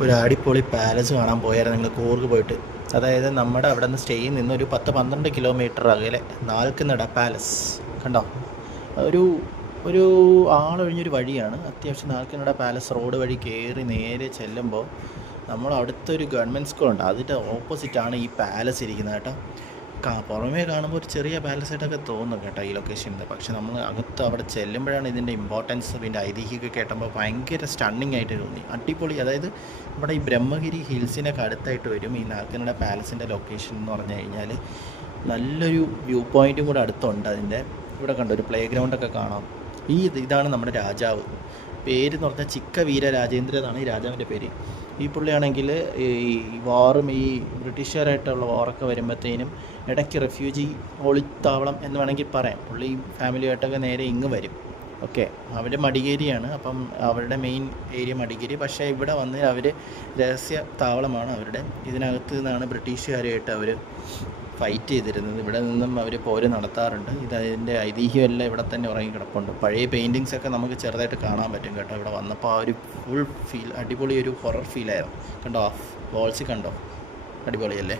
ഒരു അടിപൊളി പാലസ് കാണാൻ പോയായിരുന്നു നിങ്ങൾ കൂർഗ് പോയിട്ട്. അതായത് നമ്മുടെ അവിടെ നിന്ന് സ്റ്റേയിൽ നിന്ന് ഒരു 10-12 കിലോമീറ്റർ അകലെ നാൽക്കുനട പാലസ് കണ്ടോ. ഒരു ഒരു ആളൊഴിഞ്ഞൊരു വഴിയാണ്. അത്യാവശ്യം നാൽക്കുനട പാലസ് റോഡ് വഴി കയറി നേരെ ചെല്ലുമ്പോൾ നമ്മൾ അടുത്തൊരു ഗവൺമെൻറ് സ്കൂളുണ്ട്, അതിൻ്റെ ഓപ്പോസിറ്റാണ് ഈ പാലസ് ഇരിക്കുന്നത് കേട്ടോ. പുറമേ കാണുമ്പോൾ ഒരു ചെറിയ പാലസായിട്ടൊക്കെ തോന്നും കേട്ടോ ഈ ലൊക്കേഷനിൽ. പക്ഷെ നമ്മൾ അകത്ത് അവിടെ ചെല്ലുമ്പോഴാണ് ഇതിൻ്റെ ഇമ്പോർട്ടൻസ്, ഇതിൻ്റെ ഐതിഹ്യമൊക്കെ കേട്ടപ്പോൾ ഭയങ്കര സ്റ്റണ്ണിങ് ആയിട്ട് തോന്നി. അടിപൊളി. അതായത് നമ്മുടെ ഈ ബ്രഹ്മഗിരി ഹിൽസിനൊക്കെ അടുത്തായിട്ട് വരും ഈ നാൽക്കുനട പാലസിൻ്റെ ലൊക്കേഷൻ എന്ന് പറഞ്ഞു കഴിഞ്ഞാൽ. നല്ലൊരു വ്യൂ പോയിൻറ്റും കൂടെ അടുത്തുണ്ട് അതിൻ്റെ. ഇവിടെ കണ്ടോ ഒരു പ്ലേ ഗ്രൗണ്ടൊക്കെ കാണാം. ഇതാണ് നമ്മുടെ രാജാവ്. പേര് എന്ന് പറഞ്ഞാൽ ചിക്ക വീര രാജേന്ദ്ര എന്നാണ് ഈ രാജാവിൻ്റെ പേര്. ഈ പുള്ളിയാണെങ്കിൽ ഈ വാറും ഈ ബ്രിട്ടീഷുകാരായിട്ടുള്ള വാറൊക്കെ വരുമ്പോഴത്തേനും ഇടയ്ക്ക് റെഫ്യൂജി ഒളിത്താവളം എന്ന് വേണമെങ്കിൽ പറയാം. പുള്ളി ഫാമിലിയായിട്ടൊക്കെ നേരെ ഇങ്ങ് വരും. ഓക്കെ, അവർ മടികേരിയാണ്. അപ്പം അവരുടെ മെയിൻ ഏരിയ മടികേരി. പക്ഷേ ഇവിടെ വന്ന് അവർ രഹസ്യ താവളമാണ് അവരുടെ. ഇതിനകത്ത് നിന്നാണ് ബ്രിട്ടീഷുകാരുമായിട്ട് അവർ ഫൈറ്റ് ചെയ്തിരുന്നത്. ഇവിടെ നിന്നും അവർ പോര് നടത്താറുണ്ട്. ഇതിൻ്റെ ഐതിഹ്യമെല്ലാം ഇവിടെ തന്നെ ഉറങ്ങി കിടപ്പുണ്ട്. പഴയ പെയിൻറ്റിങ്സൊക്കെ നമുക്ക് ചെറുതായിട്ട് കാണാൻ പറ്റും കേട്ടോ. ഇവിടെ വന്നപ്പോൾ ആ ഒരു ഫുൾ ഫീൽ, അടിപൊളി ഒരു ഹൊറർ ഫീലായിരുന്നു. കണ്ടോ ആ വാൾസിൽ കണ്ടോ, അടിപൊളിയല്ലേ.